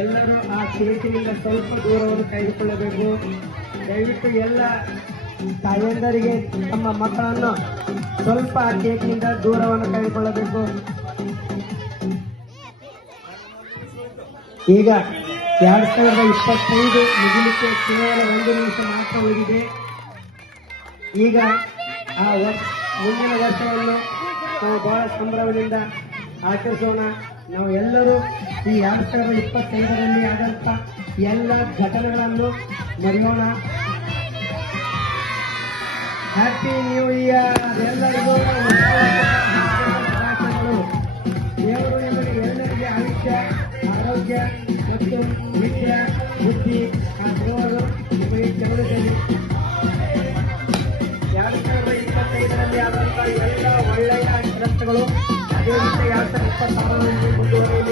ಎಲ್ಲರೂ ಆ ಕೇಕಿನಿಂದ ಸ್ವಲ್ಪ ದೂರವನ್ನು ತೆಗೆದುಕೊಳ್ಳಬೇಕು. ದಯವಿಟ್ಟು ಎಲ್ಲ ತಾಯಂದರಿಗೆ ತಮ್ಮ ಮಕ್ಕಳನ್ನು ಸ್ವಲ್ಪ ಆ ಕೇಕ್ನಿಂದ ದೂರವನ್ನು ತೆಗೆದುಕೊಳ್ಳಬೇಕು. ಈಗ 2025 ಮುಗಿಲಿಕ್ಕೆ ಕೇವಲ 1 ನಿಮಿಷ ಮಾತ್ರ ಉಳಿದಿದೆ. ಈಗ ಆ ಮುಂದಿನ ವರ್ಷವನ್ನು ನಾವು ಬಹಳ ಸಂಭ್ರಮದಿಂದ ಆಚರಿಸೋಣ. ನಾವು ಎಲ್ಲರೂ ಈ 2025ರಲ್ಲಿ ಆದಂಥ ಎಲ್ಲ ಘಟನೆಗಳನ್ನು ಮರೆಯೋಣ. ಹ್ಯಾಪಿ ನ್ಯೂ ಇಯರ್ ಎಲ್ಲರಿಗೂ. ದೇವರು ನಿಮಗೆ ಎಲ್ಲರಿಗೆ ಆಯುಷ್ಯ, ಆರೋಗ್ಯ ಮತ್ತು ವಿದ್ಯೆ, ಬುದ್ಧಿ ದೇವರು ನಿಮಗೆ ಚೌಡದಲ್ಲಿ 2025ರಲ್ಲಿ ಆದಂಥ ಎಲ್ಲ ಒಳ್ಳೆಯ ಕೆಲಸಗಳು ಅದೇ ರೀತಿ 2026ರಲ್ಲಿ ಮುಂದುವರಿಯುವ